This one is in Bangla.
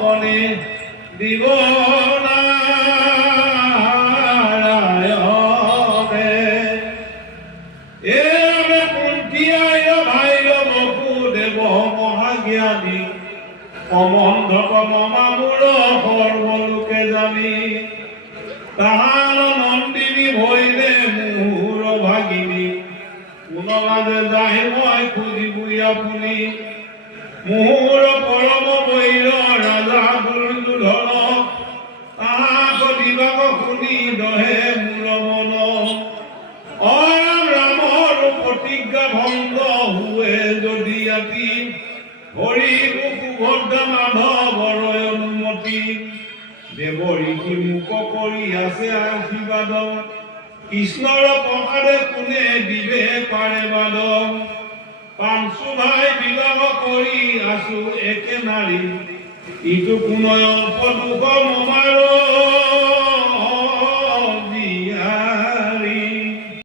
কনে দিব নারায়ণে এ আমি কুন্তিয়ায় ভাইর বসুদেব মহাজ্ঞানী। কমন্ধ কম মামুর সর্বলোকে জানি। তাহার নন্দিনী ভৈলে মুহুর ভাগিনী। পুনলাজে যাহে মই খুঁজিবুই আপুনি। মুহুৰ পৰম বৈৰ ৰাজা দুৰ্যোধন তাহাক দিবাক শুনি দহে মূৰ মন। ৰামৰ প্ৰতিজ্ঞা ভংগ হুৱে যদি আতি। হৰি সুভদ্ৰা অনুমতি। দেৱৰী কি মুখ কৰি আছে আশীৰ্বাদ কৃষ্ণৰ প্ৰসাদে কোনে দিবে পাৰে বাদ পাঞ্চু ভাই বিবাহ কৰি আছো একে নাৰী ইটো কোনয় পদুষ মম